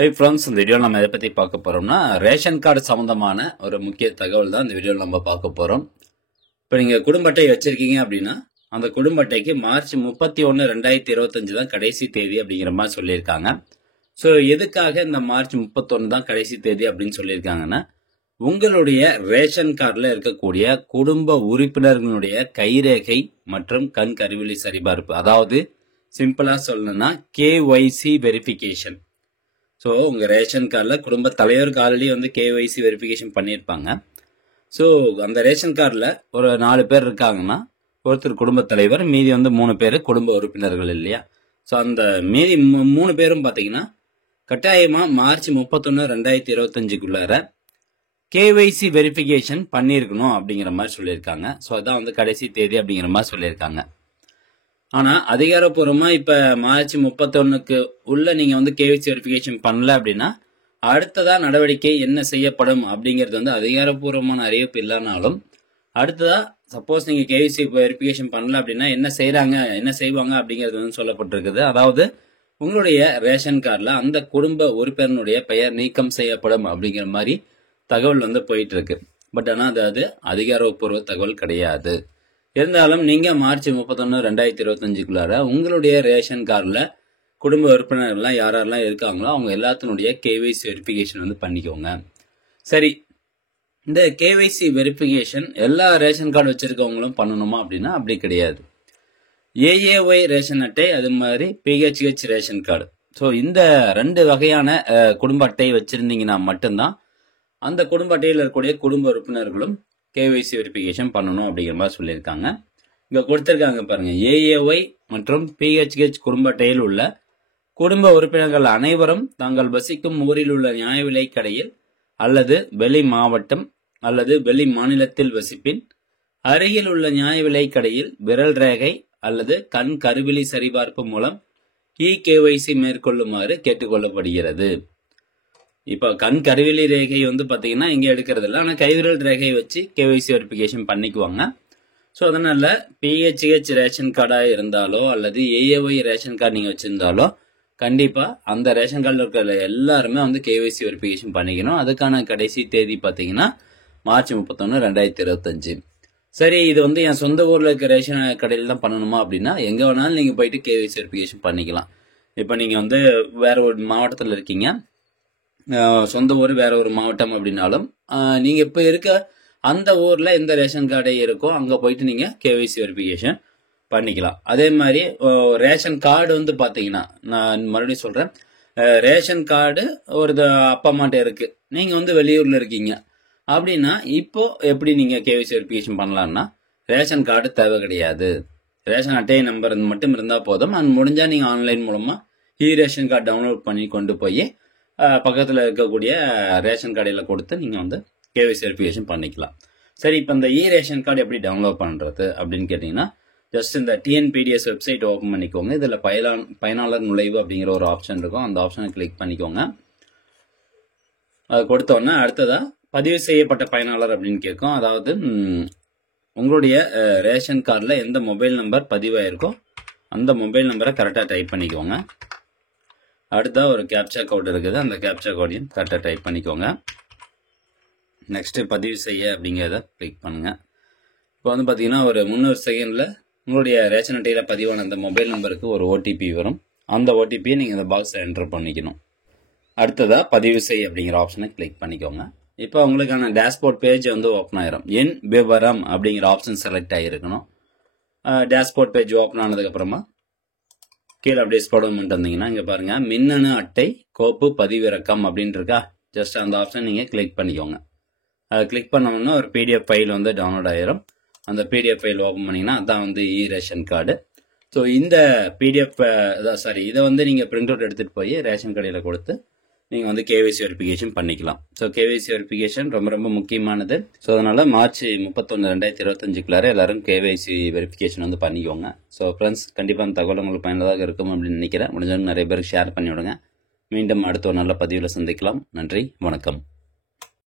Hey friends, இந்த video நம்ம எதை பற்றி பார்க்க போகிறோம்னா ரேஷன் கார்டு சம்மந்தமான ஒரு முக்கிய தகவல் தான் இந்த வீடியோவில் நம்ம பார்க்க போகிறோம். இப்போ நீங்கள் குடும்ப அட்டை வச்சுருக்கீங்க அப்படின்னா அந்த குடும்ப அட்டைக்கு மார்ச் 31, 2025 தான் கடைசி தேதி அப்படிங்கிற மாதிரி சொல்லியிருக்காங்க. ஸோ எதுக்காக இந்த மார்ச் 31 தான் கடைசி தேதி அப்படின்னு சொல்லியிருக்காங்கன்னா, உங்களுடைய ரேஷன் கார்டில் இருக்கக்கூடிய குடும்ப உறுப்பினர்களுடைய கைரேகை மற்றும் கண் கருவிழி சரிபார்ப்பு, அதாவது சிம்பிளாக சொல்லணும்னா கேஒய்சி வெரிஃபிகேஷன். ஸோ உங்கள் ரேஷன் கார்டில் குடும்ப தலைவருக்கு ஆல்ரெடி கேஒய்சி வெரிஃபிகேஷன் பண்ணியிருப்பாங்க. ஸோ அந்த ரேஷன் கார்டில் ஒரு 4 பேர் இருக்காங்கன்னா ஒருத்தர் குடும்ப தலைவர், மீதி 3 பேர் குடும்ப உறுப்பினர்கள் இல்லையா. ஸோ அந்த மீதி 3 பேரும் பார்த்தீங்கன்னா கட்டாயமாக மார்ச் 31, 2025க்குள்ளார கேஒய்சி வெரிஃபிகேஷன் பண்ணியிருக்கணும் அப்படிங்கிற மாதிரி சொல்லியிருக்காங்க. ஸோ அதான் கடைசி தேதி அப்படிங்கிற மாதிரி சொல்லியிருக்காங்க. ஆனால் அதிகாரப்பூர்வமாக இப்போ மார்ச் 31க்கு உள்ள நீங்கள் கேஒய்சி வெரிஃபிகேஷன் பண்ணல அப்படின்னா அடுத்ததாக நடவடிக்கை என்ன செய்யப்படும் அப்படிங்கிறது அதிகாரப்பூர்வமான அறிவிப்பு இல்லைனாலும், அடுத்ததாக சப்போஸ் நீங்கள் கேஒய்சி வெரிஃபிகேஷன் பண்ணல அப்படின்னா என்ன செய்வாங்க அப்படிங்கிறது சொல்லப்பட்டிருக்குது. அதாவது உங்களுடைய ரேஷன் கார்டில் அந்த குடும்ப உறுப்பினருடைய பெயர் நீக்கம் செய்யப்படும் அப்படிங்கிற மாதிரி தகவல் போயிட்டு இருக்கு. பட் ஆனால் அது அதிகாரப்பூர்வ தகவல் கிடையாது. இருந்தாலும் நீங்கள் மார்ச் 31, 2025க்குள்ளார உங்களுடைய ரேஷன் கார்டில் குடும்ப உறுப்பினர்கள்லாம் யாரெல்லாம் இருக்காங்களோ அவங்க எல்லாத்தினுடைய கேஒய்சி வெரிஃபிகேஷன் பண்ணிக்கோங்க. சரி, இந்த கேஒய்சி வெரிஃபிகேஷன் எல்லா ரேஷன் கார்டு வச்சுருக்கவங்களும் பண்ணணுமா அப்படின்னா அப்படி கிடையாது. ஏஏஒய் ரேஷன் அட்டை, அது மாதிரி பிஹெச்ஹெச் ரேஷன் கார்டு. ஸோ இந்த 2 வகையான குடும்ப அட்டை வச்சுருந்தீங்கன்னா மட்டும்தான் அந்த குடும்ப அட்டையில் இருக்கக்கூடிய குடும்ப உறுப்பினர்களும் கேஒய்சி வெரிஃபிகேஷன் பண்ணணும் அப்படிங்கிற மாதிரி சொல்லியிருக்காங்க. இங்கே கொடுத்துருக்காங்க பாருங்க, ஏஏஒய் மற்றும் பிஹெச்ஹெச் குடும்ப அட்டையில் உள்ள குடும்ப உறுப்பினர்கள் அனைவரும் தாங்கள் வசிக்கும் ஊரில் உள்ள நியாய விலைக் கடையில் அல்லது வெளி மாவட்டம் அல்லது வெளி மாநிலத்தில் வசிப்பின் அருகில் உள்ள நியாய விலைக் கடையில் விரல் ரேகை அல்லது கண் கருவிழி சரிபார்ப்பு மூலம் கேஒய்சி மேற்கொள்ளுமாறு கேட்டுக்கொள்ளப்படுகிறது. இப்போ கண் கருவிழி ரேகை பார்த்தீங்கன்னா இங்கே எடுக்கிறது இல்லை, ஆனால் கைவிரல் ரேகை வச்சு கேஒய்சி வெரிஃபிகேஷன் பண்ணிக்குவாங்க. ஸோ அதனால பிஹெச்ஹெச் ரேஷன் கார்டாக இருந்தாலோ அல்லது ஏஏஒய் ரேஷன் கார்டு நீங்கள் வச்சுருந்தாலோ கண்டிப்பாக அந்த ரேஷன் கார்டில் இருக்கிற எல்லாருமே கேஒய்சி வெரிஃபிகேஷன் பண்ணிக்கணும். அதுக்கான கடைசி தேதி பார்த்தீங்கன்னா மார்ச் 31, 2025. சரி, இது என் சொந்த ஊரில் இருக்க ரேஷன் கடையில் தான் பண்ணணுமா அப்படின்னா எங்கே வேணாலும் நீங்கள் போயிட்டு கேஒய்சி வெரிஃபிகேஷன் பண்ணிக்கலாம். இப்போ நீங்கள் வேற ஒரு மாவட்டத்தில் இருக்கீங்க, சொந்த ஊர் வேற ஒரு மாவட்டம் அப்படின்னாலும் நீங்கள் இப்போ இருக்க அந்த ஊரில் எந்த ரேஷன் கார்டு இருக்கோ அங்கே போயிட்டு நீங்கள் கேஒய்சி வெரிஃபிகேஷன் பண்ணிக்கலாம். அதே மாதிரி ரேஷன் கார்டு பார்த்தீங்கன்னா, நான் மறுபடியும் சொல்கிறேன், ரேஷன் கார்டு ஒரு அப்பா அம்மாட்ட இருக்குது, நீங்கள் வெளியூரில் இருக்கீங்க அப்படின்னா இப்போ எப்படி நீங்கள் கேஒய்சி வெரிஃபிகேஷன் பண்ணலான்னா ரேஷன் கார்டு தேவை கிடையாது. ரேஷன் அட்டை நம்பர் மட்டும் இருந்தால் போதும். அது முடிஞ்சால் நீங்கள் ஆன்லைன் மூலமாக ரேஷன் கார்டு டவுன்லோட் பண்ணி கொண்டு போய் பக்கத்தில் இருக்கக்கூடிய ரேஷன் கடையில் கொடுத்து நீங்கள் கேஒய்சி வெரிஃபிகேஷன் பண்ணிக்கலாம். சரி, இப்போ இந்த ரேஷன் கார்டு எப்படி டவுன்லோட் பண்ணுறது அப்படின்னு கேட்டிங்கன்னா, ஜஸ்ட் இந்த டிஎன்பிடிஎஸ் வெப்சைட் ஓப்பன் பண்ணிக்கோங்க. இதில் பயனாளர் நுழைவு அப்படிங்கிற ஒரு ஆப்ஷன் இருக்கும், அந்த ஆப்ஷனை கிளிக் பண்ணிக்கோங்க. அது கொடுத்தோன்னே அடுத்ததாக பதிவு செய்யப்பட்ட பயனாளர் அப்படின்னு கேட்கும். அதாவது உங்களுடைய ரேஷன் கார்டில் எந்த மொபைல் நம்பர் பதிவாயிருக்கோ அந்த மொபைல் நம்பரை கரெக்டாக டைப் பண்ணிக்கோங்க. அடுத்தா ஒரு கேப்சா கோட் இருக்குது, அந்த கேப்சா கோடையும் கரெக்டாக டைப் பண்ணிக்கோங்க. நெக்ஸ்ட்டு பதிவு செய்ய அப்படிங்கிறத கிளிக் பண்ணுங்கள். இப்போ பார்த்தீங்கன்னா ஒரு 300 செகண்டில் உங்களுடைய ரேஷன் அட்டையில் பதிவான அந்த மொபைல் நம்பருக்கு ஒரு ஓடிபி வரும். அந்த ஓடிபியை நீங்கள் இந்த பாக்ஸில் என்டர் பண்ணிக்கணும். அடுத்ததாக பதிவு செய்ய அப்படிங்கிற ஆப்ஷனை கிளிக் பண்ணிக்கோங்க. இப்போ உங்களுக்கான டேஷ்போர்ட் பேஜ் ஓப்பன் ஆயிரும். என் விவரம் அப்படிங்கிற ஆப்ஷன் செலக்ட் ஆகிருக்கணும். டேஷ்போர்ட் பேஜ் ஓப்பன் ஆனதுக்கப்புறமா கீழே அப்படியே ஸ்க்ரோல் பண்ணிட்டு வந்தீங்கன்னா இங்கே பாருங்கள், மின்னணு அட்டை கோப்பு பதிவிறக்கம் அப்படின்ட்டு இருக்கா. ஜஸ்ட் அந்த ஆப்ஷன் நீங்கள் கிளிக் பண்ணிக்கோங்க. அதை கிளிக் பண்ணோம்னா ஒரு பிடிஎஃப் ஃபைல் டவுன்லோட் ஆயிரும். அந்த பிடிஎஃப் ஃபைல் ஓப்பன் பண்ணிங்கன்னா அதான் ரேஷன் கார்டு. ஸோ இந்த பிடிஎஃப் இதை நீங்கள் பிரிண்ட் அவுட் எடுத்துகிட்டு போய் ரேஷன் கடையில் கொடுத்து நீங்கள் கேஒய்சி வெரிஃபிகேஷன் பண்ணிக்கலாம். ஸோ கேஒய்சி வெரிஃபிகேஷன் ரொம்ப ரொம்ப முக்கியமானது. ஸோ அதனால் மார்ச் 31, 2025க்குள்ளார எல்லாரும் கேஒய்சி வெரிஃபிகேஷன் பண்ணிக்கோங்க. ஸோ ஃப்ரெண்ட்ஸ், கண்டிப்பாக அந்த தகவல் உங்களுக்கு பயனுள்ளதாக இருக்கும் அப்படின்னு நினைக்கிறேன். முடிஞ்சவங்க நிறைய பேருக்கு ஷேர் பண்ணி விடுங்க. மீண்டும் அடுத்த ஒரு நல்ல பதிவில் சந்திக்கலாம். நன்றி, வணக்கம்.